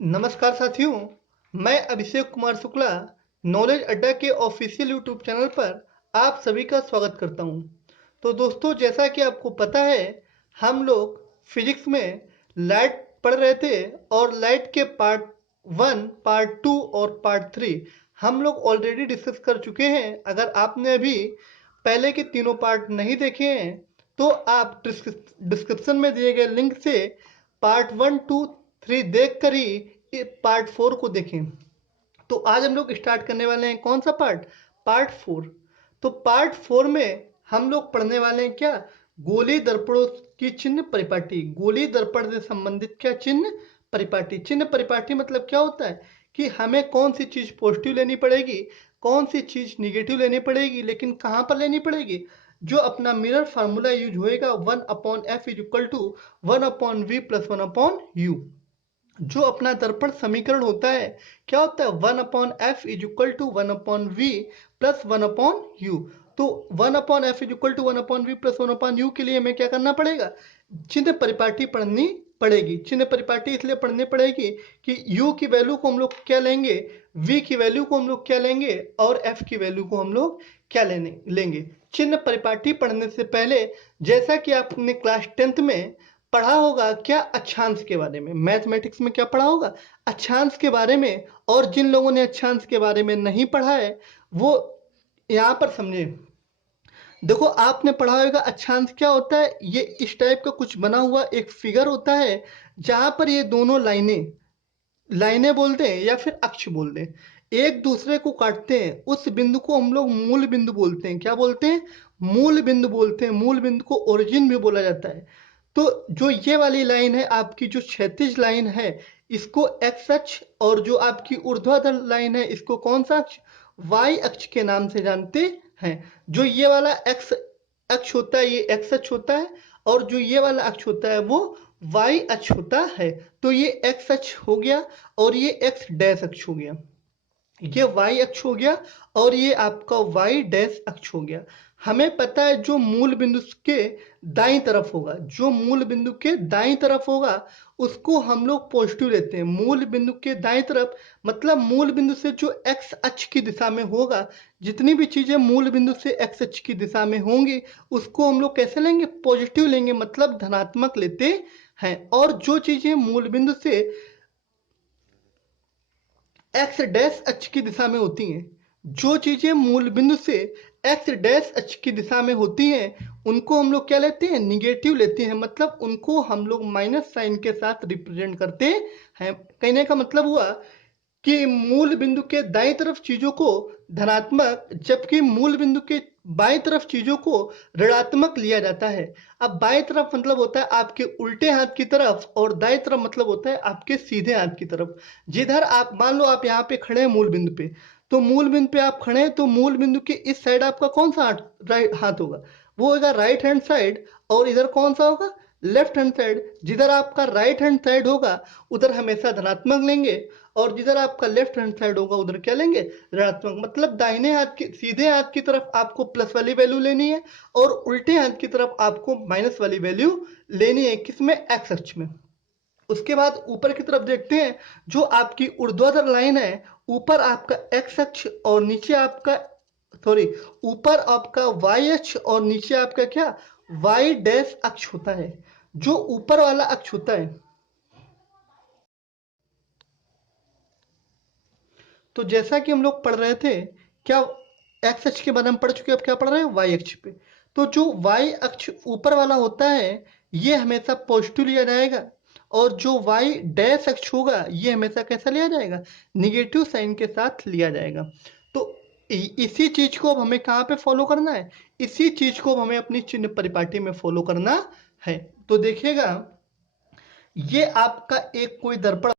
नमस्कार साथियों, मैं अभिषेक कुमार शुक्ला नॉलेज अड्डा के ऑफिशियल यूट्यूब चैनल पर आप सभी का स्वागत करता हूं। तो दोस्तों, जैसा कि आपको पता है, हम लोग फिजिक्स में लाइट पढ़ रहे थे और लाइट के पार्ट 1, पार्ट 2 और पार्ट 3 हम लोग ऑलरेडी डिस्कस कर चुके हैं। अगर आपने अभी पहले के तीनों पार्ट नहीं देखे हैं तो आप डिस्क्रिप्शन में दिए गए लिंक से पार्ट 1, 2, 3 देख कर ही पार्ट 4 को देखें। तो आज हम लोग स्टार्ट करने वाले हैं कौन सा पार्ट? पार्ट 4। तो पार्ट 4 में हम लोग पढ़ने वाले हैं क्या? गोली दर्पणों की चिन्ह परिपाटी। गोली दर्पण से संबंधित क्या चिन्ह परिपाटी? चिन्ह परिपाटी मतलब क्या होता है कि हमें कौन सी चीज पॉजिटिव लेनी पड़ेगी, कौन सी चीज निगेटिव लेनी पड़ेगी, लेकिन कहाँ पर लेनी पड़ेगी? जो अपना मिरर फार्मूला यूज होएगा 1/f is equal to 1/v plus 1/u। जो अपना दर्पण समीकरण होता है क्या होता है? 1/f is equal to 1/v plus 1/u। तो 1/f is equal to 1/v plus 1/u के लिए हमें क्या करना पड़ेगा? चिन्ह परिपाटी पढ़नी पड़ेगी। चिन्ह परिपाटी इसलिए पढ़नी पड़ेगी कि u की वैल्यू को हम लोग क्या लेंगे, v की वैल्यू को हम लोग क्या लेंगे और f की वैल्यू को हम लोग क्या लेंगे। चिन्ह परिपाटी पढ़ने से पहले, जैसा कि आपने क्लास 10th में पढ़ा होगा क्या, अक्षांश के बारे में। मैथमेटिक्स में क्या पढ़ा होगा? अक्षांश के बारे में। और जिन लोगों ने अक्षांश के बारे में नहीं पढ़ा है वो यहाँ पर समझे। देखो, आपने पढ़ा होगा अक्षांश क्या होता है। ये इस टाइप का कुछ बना हुआ एक फिगर होता है जहां पर ये दोनों लाइनें लाइनें बोलते हैं या फिर अक्ष बोलते हैं, एक दूसरे को काटते हैं। उस बिंदु को हम लोग मूल बिंदु बोलते हैं। क्या बोलते हैं? मूल बिंदु बोलते हैं। मूल बिंदु को ओरिजिन भी बोला जाता है। तो जो ये वाली लाइन है, आपकी जो क्षैतिज लाइन है, इसको एक्स अक्ष, और जो आपकी ऊर्ध्वाधर लाइन है इसको कौन सा अक्ष? वाई अक्ष के नाम से जानते हैं। जो ये वाला एक्स अक्ष होता है ये एक्स अक्ष होता है, और जो ये वाला अक्ष होता है वो वाई अक्ष होता है। तो ये एक्स अक्ष हो गया और ये एक्स डैश अक्ष हो गया। ये वाई अक्ष हो गया और ये आपका वाई डैश अक्ष हो गया। हमें पता है जो मूल बिंदु के दाईं तरफ होगा, जो मूल बिंदु के दाईं तरफ होगा उसको हम लोग पॉजिटिव लेते हैं। मूल बिंदु के दाईं तरफ मतलब मूल बिंदु से जो एक्स अक्ष की दिशा में होगा, जितनी भी चीजें मूल बिंदु से एक्स अक्ष की दिशा में होंगी उसको हम लोग कैसे लेंगे? पॉजिटिव लेंगे, मतलब धनात्मक लेते हैं। और जो चीजें मूल बिंदु से एक्स डैश अक्ष की दिशा में होती हैं, जो चीजें मूल बिंदु से एक्स डैश अक्ष की दिशा में होती हैं उनको हम लोग क्या लेते हैं? निगेटिव लेते हैं, मतलब उनको हम लोग माइनस साइन के साथ रिप्रेजेंट करते हैं। कहने का मतलब हुआ कि मूल बिंदु के दाईं तरफ चीजों को धनात्मक, जबकि मूल बिंदु के बाईं तरफ चीजों को ऋणात्मक लिया जाता है। अब बाईं तरफ मतलब होता है आपके उल्टे हाथ की तरफ, और दाईं तरफ मतलब होता है आपके सीधे हाथ की तरफ। जिधर आप मान लो आप यहाँ पे खड़े हैं मूल बिंदु पे, तो मूल बिंदु पे आप खड़े हैं तो मूल बिंदु के इस साइड आपका कौन सा हाथ, राइट हाथ होगा, वो होगा राइट हैंड साइड। और इधर कौन सा होगा? Left hand side. जिधर आपका राइट हैंड साइड होगा उधर हमेशा धनात्मक लेंगे, और जिधर आपका लेफ्ट हैंड साइड होगा उधर क्या लेंगे? ऋणात्मक। मतलब दाहिने हाथ की, सीधे हाथ की तरफ आपको प्लस वाली वैल्यू लेनी है और उल्टे हाथ की तरफ आपको माइनस वाली वैल्यू लेनी है। किसमें? एक्स अक्ष में। उसके बाद ऊपर की तरफ देखते हैं, जो आपकी ऊर्ध्वाधर लाइन है, ऊपर आपका एक्स अक्ष और नीचे आपका, सॉरी, ऊपर आपका वाई अक्ष और नीचे आपका क्या? वाई डैश अक्ष होता है। जो ऊपर वाला अक्ष होता है, तो जैसा कि हम लोग पढ़ रहे थे क्या, एक्स अक्ष के बारे में पढ़ चुके हैं, अब क्या पढ़ रहे हैं? वाई अक्ष पे। तो जो वाई अक्ष ऊपर वाला होता है ये हमेशा पॉजिटिव लिया जाएगा, और जो वाई डैश अक्ष होगा ये हमेशा कैसा लिया जाएगा? निगेटिव साइन के साथ लिया जाएगा। तो इसी चीज को अब हमें कहाँ पे फॉलो करना है? इसी चीज को अब हमें अपनी चिन्ह परिपाटी में फॉलो करना है। तो देखिएगा, ये आपका एक कोई दर्पण,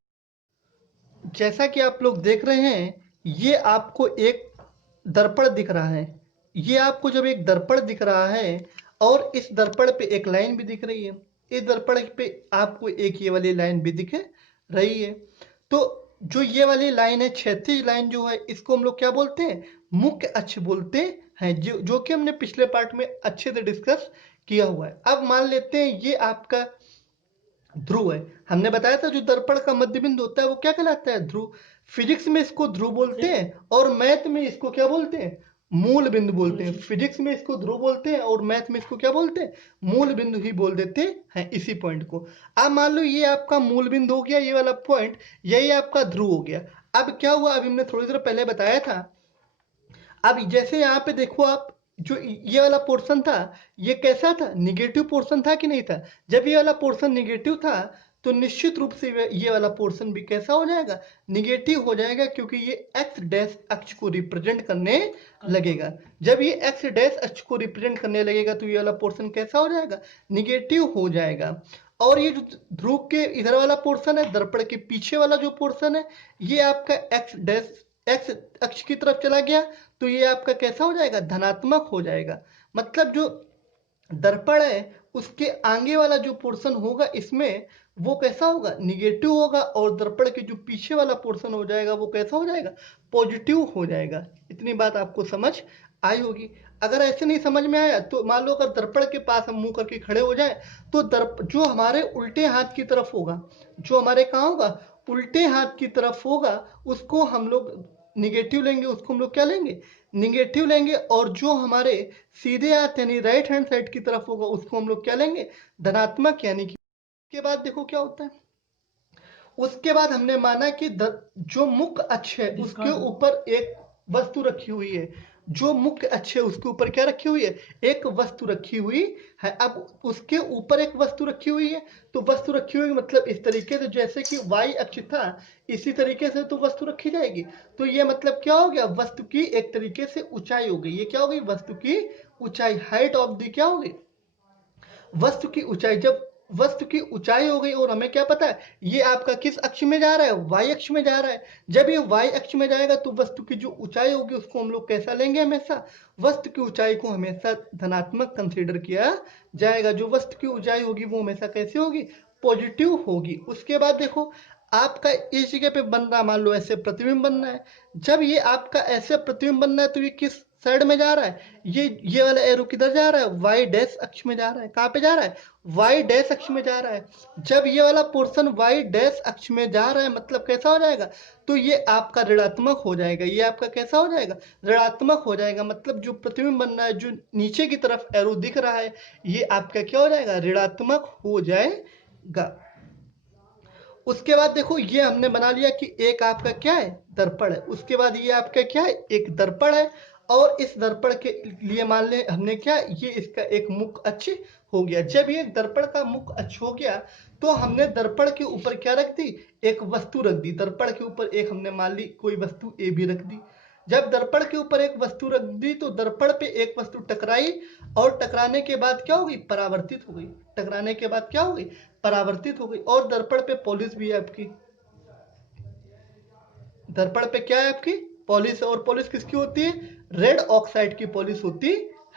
जैसा कि आप लोग देख रहे हैं, ये आपको एक दर्पण दिख रहा है। ये आपको जब एक दर्पण दिख रहा है और इस दर्पण पे एक लाइन भी दिख रही है, इस दर्पण पे आपको एक ये वाली लाइन भी दिख रही है। तो जो ये वाली लाइन है, क्षैतिज लाइन जो है, इसको हम लोग क्या बोलते हैं? मुख्य अक्ष बोलते हैं, जो कि हमने पिछले पार्ट में अच्छे से डिस्कस किया हुआ है। अब मान लेते हैं ये आपका ध्रुव है। हमने बताया था जो दर्पण का मध्य बिंदु होता है वो क्या कहलाता है? ध्रुव। फिजिक्स में इसको ध्रुव बोलते हैं और मैथ में इसको क्या बोलते हैं? मूल बिंदु बोलते हैं। फिजिक्स में इसको ध्रुव बोलते हैं और मैथ में इसको क्या बोलते हैं? मूल बिंदु ही बोल देते हैं इसी पॉइंट को। अब मान लो ये आपका मूल बिंदु हो गया, ये वाला पॉइंट, यही आपका ध्रुव हो गया। अब क्या हुआ, अभी हमने थोड़ी देर पहले बताया था। अब जैसे यहाँ पे देखो आप, जो ये वाला पोर्शन था ये कैसा था? निगेटिव पोर्शन था कि नहीं था? जब ये वाला पोर्शन निगेटिव था तो निश्चित रूप से ये वाला पोर्शन भी कैसा हो जाएगा? निगेटिव हो जाएगा, क्योंकि ये एक्स डैश अक्ष को रिप्रेजेंट करने लगेगा। जब ये एक्स डैश अक्ष को रिप्रेजेंट करने लगेगा तो ये वाला पोर्शन कैसा हो जाएगा? निगेटिव हो जाएगा। और ये जो ध्रुव के इधर वाला पोर्शन है, दर्पण के पीछे वाला जो पोर्शन है, ये आपका एक्स डैश एक्स अक्ष की तरफ चला गया तो ये आपका कैसा हो जाएगा? धनात्मक हो जाएगा। मतलब जो दर्पण है उसके आगे वाला जो पोर्शन होगा इसमें वो कैसा होगा? निगेटिव होगा। और दर्पण के जो पीछे वाला पोर्शन हो जाएगा वो कैसा हो जाएगा? पॉजिटिव हो जाएगा। इतनी बात आपको समझ आई होगी। अगर ऐसे नहीं समझ में आया तो मान लो अगर दर्पण के पास हम मुंह करके खड़े हो जाए तो दर्प जो हमारे उल्टे हाथ की तरफ होगा, जो हमारे कहाँ होगा? उल्टे हाथ की तरफ होगा, उसको हम लोग निगेटिव लेंगे, उसको हम लोग क्या लेंगे? निगेटिव लेंगे। और जो हमारे सीधे हाथ यानी राइट हैंड साइड की तरफ होगा उसको हम लोग क्या लेंगे? धनात्मक। यानी कि उसके बाद देखो क्या होता है। उसके बाद हमने माना कि जो मुख्य अक्ष है उसके ऊपर एक वस्तु रखी हुई है। जो मुख्य अक्ष है उसके ऊपर क्या रखी हुई है? एक वस्तु रखी हुई है। अब उसके ऊपर एक वस्तु रखी हुई है तो वस्तु रखी हुई मतलब इस तरीके से, जैसे कि वाई अक्ष था इसी तरीके से तो वस्तु रखी जाएगी। तो ये मतलब क्या हो गया? वस्तु की एक तरीके से ऊंचाई हो गई। ये क्या हो गई? वस्तु की ऊंचाई, हाइट ऑफ द क्या हो गई? वस्तु की ऊंचाई। जब वस्तु की ऊंचाई हो गई और हमें क्या पता है ये आपका किस अक्ष में जा रहा है? वाई अक्ष में जा रहा है। जब ये वाई अक्ष में जाएगा तो वस्तु की जो ऊंचाई होगी उसको हम लोग कैसा लेंगे? हमेशा वस्तु की ऊंचाई को हमेशा धनात्मक कंसीडर किया जाएगा। जो वस्तु की ऊंचाई होगी वो हमेशा कैसे होगी? पॉजिटिव होगी। उसके बाद देखो आपका इस जगह पे बन रहा, मान लो ऐसे प्रतिबिंब बनना है। जब ये आपका ऐसे प्रतिबिंब बनना है तो ये किस साइड में जा रहा है? ये वाला एरो किधर जा रहा है? वाई डैश अक्ष में जा रहा है। कहाँ पे जा रहा है? वाई डैश अक्ष में जा रहा है। जब ये वाला पोर्शन वाई डैश अक्ष में जा रहा है मतलब कैसा हो जाएगा? तो ये आपका ऋणात्मक हो जाएगा। ये आपका कैसा हो जाएगा? ऋणात्मक हो जाएगा। मतलब जो प्रतिबिंब बन रहा है, जो नीचे की तरफ एरो दिख रहा है, ये आपका क्या हो जाएगा? ऋणात्मक हो जाएगा। उसके बाद देखो ये हमने बना लिया कि एक आपका क्या है? दर्पण है। उसके बाद ये आपका क्या है? एक दर्पण है। और इस दर्पण के लिए मान ले हमने क्या, ये इसका एक मुख्य अक्ष हो गया। जब ये दर्पण का मुख्य अक्ष हो गया तो हमने दर्पण के ऊपर क्या रख दी? एक वस्तु रख दी। दर्पण के ऊपर एक हमने मान ली कोई वस्तु ए भी रख दी। जब दर्पण के ऊपर एक वस्तु रख दी तो दर्पण पे एक वस्तु टकराई और टकराने के बाद क्या हो गई? परावर्तित हो गई। टकराने के बाद क्या हो गई? परावर्तित हो गई। और दर्पण पे पॉलिश भी है आपकी। दर्पण पे क्या है आपकी? पॉलिश। और पॉलिश किसकी होती है? रेड ऑक्साइड की पॉलिश होती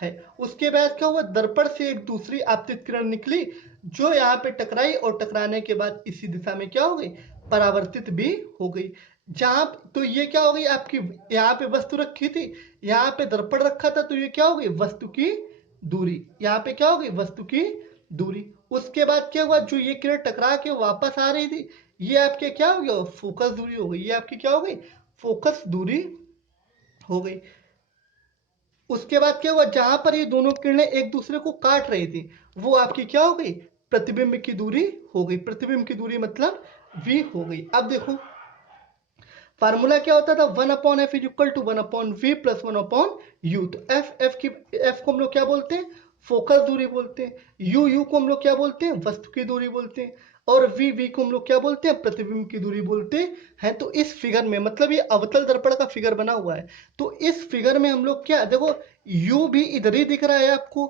है। उसके बाद क्या हुआ? दर्पण से एक दूसरी आपतित किरण निकली जो यहाँ पे टकराई और टकराने के बाद इसी दिशा में क्या हो गई? परावर्तित भी हो गई। जहां तो ये क्या हो गई आपकी? यहाँ पे वस्तु रखी थी, यहाँ पे दर्पण रखा था, तो ये क्या हो गई? वस्तु की दूरी। यहाँ पे क्या हो गई? वस्तु की दूरी। उसके बाद क्या हुआ? जो ये किरण टकरा के वापस आ रही थी, ये आपके क्या हो गया? फोकस दूरी हो गई। ये आपकी क्या हो गई? फोकस दूरी हो गई। उसके बाद क्या हुआ? जहां पर ये दोनों किरणें एक दूसरे को काट रही थी वो आपकी क्या हो गई? प्रतिबिंब की दूरी हो गई। प्रतिबिंब की दूरी मतलब v हो गई। अब देखो फार्मूला क्या होता था? 1/f is equal to 1/v plus 1/u। तो f को हम लोग क्या बोलते हैं? फोकस दूरी बोलते हैं। u को हम लोग क्या बोलते हैं? वस्तु की दूरी बोलते हैं। और v को हम लोग क्या बोलते हैं? प्रतिबिंब की दूरी बोलते हैं। तो इस फिगर में मतलब ये अवतल दर्पण का फिगर बना हुआ है। तो इस फिगर में हम लोग क्या देखो, u भी इधर ही दिख रहा है आपको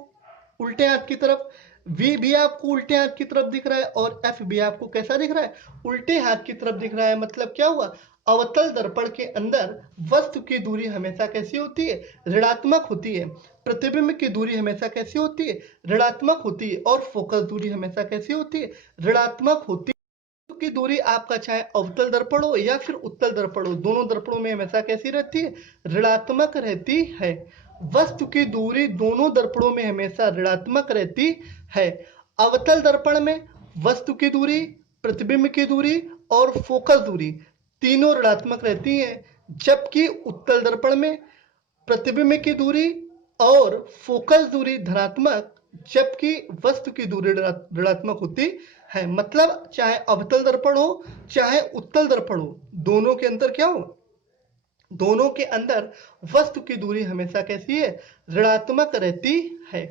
उल्टे हाथ की तरफ, v भी आपको उल्टे हाथ की तरफ दिख रहा है और f भी आपको कैसा दिख रहा है? उल्टे हाथ की तरफ दिख रहा है। मतलब क्या हुआ? अवतल दर्पण के अंदर वस्तु की दूरी हमेशा कैसी होती है? ऋणात्मक होती है। प्रतिबिंब की दूरी हमेशा कैसी होती है? ऋणात्मक होती है। और फोकस दूरी हमेशा कैसी होती है? ऋणात्मक होती है। की दूरी आपका चाहे अवतल दर्पण हो या फिर उत्तल दर्पण हो, दोनों दर्पणों में हमेशा कैसी रहती है? ऋणात्मक रहती है। वस्तु की दूरी दोनों दर्पणों में हमेशा ऋणात्मक रहती है। अवतल दर्पण में वस्तु की दूरी, प्रतिबिंब की दूरी और फोकस दूरी तीनों ऋणात्मक रहती हैं, जबकि उत्तल दर्पण में प्रतिबिंब की दूरी और फोकस दूरी धनात्मक, जबकि वस्तु की दूरी ऋणात्मक होती है। मतलब चाहे अवतल दर्पण हो चाहे उत्तल दर्पण हो, दोनों के अंदर क्या हो, दोनों के अंदर वस्तु की दूरी हमेशा कैसी है, ऋणात्मक रहती है।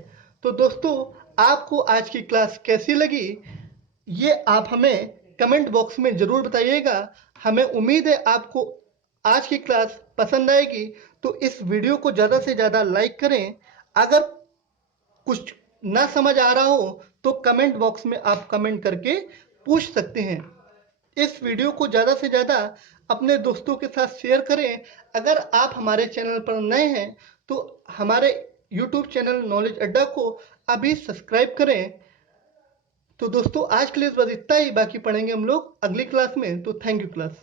तो दोस्तों, आपको आज की क्लास कैसी लगी, ये आप हमें कमेंट बॉक्स में जरूर बताइएगा। हमें उम्मीद है आपको आज की क्लास पसंद आएगी। तो इस वीडियो को ज़्यादा से ज़्यादा लाइक करें। अगर कुछ ना समझ आ रहा हो तो कमेंट बॉक्स में आप कमेंट करके पूछ सकते हैं। इस वीडियो को ज़्यादा से ज़्यादा अपने दोस्तों के साथ शेयर करें। अगर आप हमारे चैनल पर नए हैं तो हमारे YouTube चैनल नॉलेज अड्डा को अभी सब्सक्राइब करें। तो दोस्तों, आज के लिए बस इतना ही, बाकी पढ़ेंगे हम लोग अगली क्लास में। तो थैंक यू क्लास।